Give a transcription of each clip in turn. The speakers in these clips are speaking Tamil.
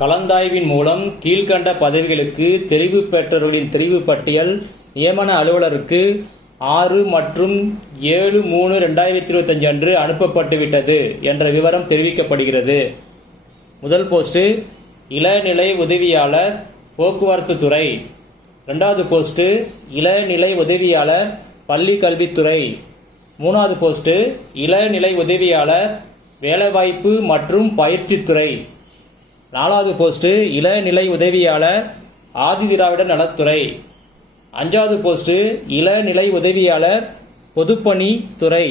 கலந்தாய்வின் மூலம் கீழ்கண்ட பதவிகளுக்கு தெரிவு பெற்றவர்களின் தெரிவு பட்டியல் நியமன அலுவலருக்கு 6 மற்றும் 7/3/2025 அன்று அனுப்பப்பட்டுவிட்டது என்ற விவரம் தெரிவிக்கப்படுகிறது. முதல் போஸ்ட் இளநிலை உதவியாளர் போக்குவரத்து துறை. இரண்டாவது போஸ்ட் இளநிலை உதவியாளர் பள்ளி கல்வித்துறை. மூணாவது போஸ்ட் இளநிலை உதவியாளர் வேலைவாய்ப்பு மற்றும் பயிற்சித்துறை. நாலாவது போஸ்ட் இளநிலை உதவியாளர் ஆதிதிராவிட நலத்துறை. அஞ்சாவது போஸ்ட் இளநிலை உதவியாளர் பொதுப்பணி துறை.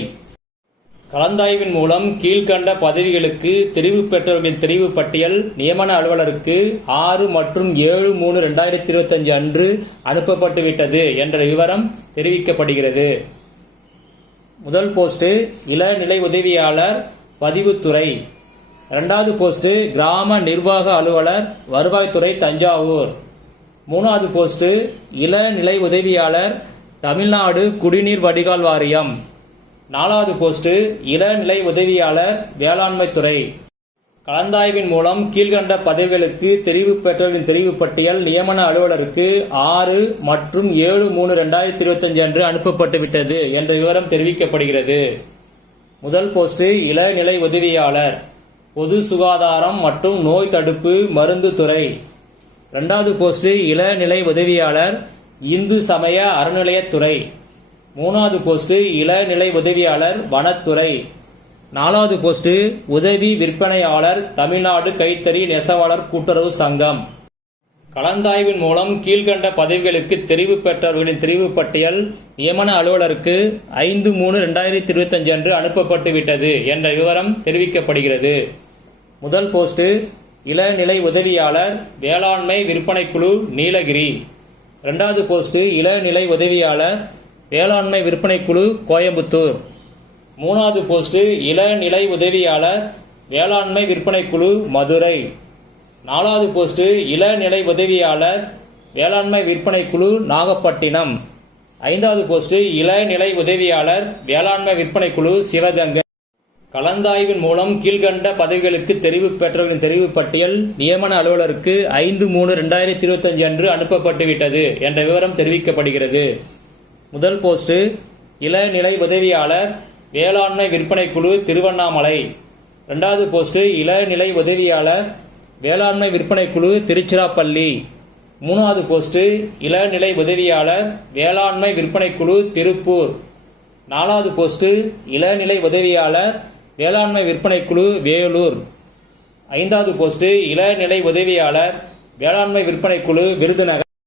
கலந்தாய்வின் மூலம் கீழ்கண்ட பதவிகளுக்கு தெரிவு பெற்றவர்களின் தெரிவு பட்டியல் நியமன அலுவலருக்கு 6 மற்றும் 7/3/2025 அன்று அனுப்பப்பட்டுவிட்டது என்ற விவரம் தெரிவிக்கப்படுகிறது. முதல் போஸ்ட் இளநிலை உதவியாளர் பதிவுத்துறை. இரண்டாவது போஸ்ட் கிராம நிர்வாக அலுவலர் வருவாய்த்துறை தஞ்சாவூர். மூணாவது போஸ்ட் இளநிலை உதவியாளர் தமிழ்நாடு குடிநீர் வடிகால் வாரியம். நாலாவது போஸ்ட் இளநிலை உதவியாளர் வேளாண்மை துறை. கலந்தாய்வின் மூலம் கீழ்கண்ட பதவிகளுக்கு தெரிவு பெற்றவர்களின் தெரிவு பட்டியல் நியமன அலுவலருக்கு 6 மற்றும் 7/3/2025 அன்று அனுப்பப்பட்டுவிட்டது என்ற விவரம் தெரிவிக்கப்படுகிறது. முதல் போஸ்ட் இளநிலை உதவியாளர் பொது சுகாதாரம் மற்றும் நோய் தடுப்பு மருந்து துறை. இரண்டாவது போஸ்ட் இளநிலை உதவியாளர் இந்து சமய அறநிலையத்துறை. மூணாவது போஸ்ட் இளநிலை உதவியாளர் வனத்துறை. நாலாவது போஸ்ட் உதவி விற்பனையாளர் தமிழ்நாடு கைத்தறி நெசவாளர் கூட்டுறவு சங்கம். கலந்தாய்வின் மூலம் கீழ்கண்ட பதவிகளுக்கு தெரிவு பெற்றவர்களின் தெரிவு பட்டியல் நியமன அலுவலருக்கு 5/3/2025 அன்று அனுப்பப்பட்டுவிட்டது என்ற விவரம் தெரிவிக்கப்படுகிறது. முதல் போஸ்ட் இளநிலை உதவியாளர் வேளாண்மை விற்பனைக்குழு நீலகிரி. இரண்டாவது போஸ்ட் இளநிலை உதவியாளர் வேளாண்மை விற்பனைக்குழு கோயம்புத்தூர். மூணாவது போஸ்ட் இளநிலை உதவியாளர் வேளாண்மை விற்பனைக்குழு மதுரை. நாலாவது போஸ்ட் இளநிலை உதவியாளர் வேளாண்மை விற்பனைக்குழு நாகப்பட்டினம். ஐந்தாவது போஸ்ட் இளநிலை உதவியாளர் வேளாண்மை விற்பனைக்குழு சிவகங்கை. கலந்தாய்வின் மூலம் கீழ்கண்ட பதவிகளுக்கு தெரிவு பெற்றவர்களின் தெரிவு பட்டியல் நியமன அலுவலருக்கு 5/3/2025 அன்று அனுப்பப்பட்டுவிட்டது என்ற விவரம் தெரிவிக்கப்படுகிறது. முதல் போஸ்ட் இளநிலை உதவியாளர் வேளாண்மை விற்பனைக்குழு திருவண்ணாமலை. இரண்டாவது போஸ்ட் இளநிலை உதவியாளர் வேளாண்மை விற்பனைக்குழு திருச்சிராப்பள்ளி. மூணாவது போஸ்ட் இளநிலை உதவியாளர் வேளாண்மை விற்பனைக்குழு திருப்பூர். நாலாவது போஸ்ட் இளநிலை உதவியாளர் வேளாண்மை விற்பனைக்குழு வேலூர். ஐந்தாவது போஸ்ட் இளநிலை உதவியாளர் வேளாண்மை விற்பனைக்குழு விருதுநகர்.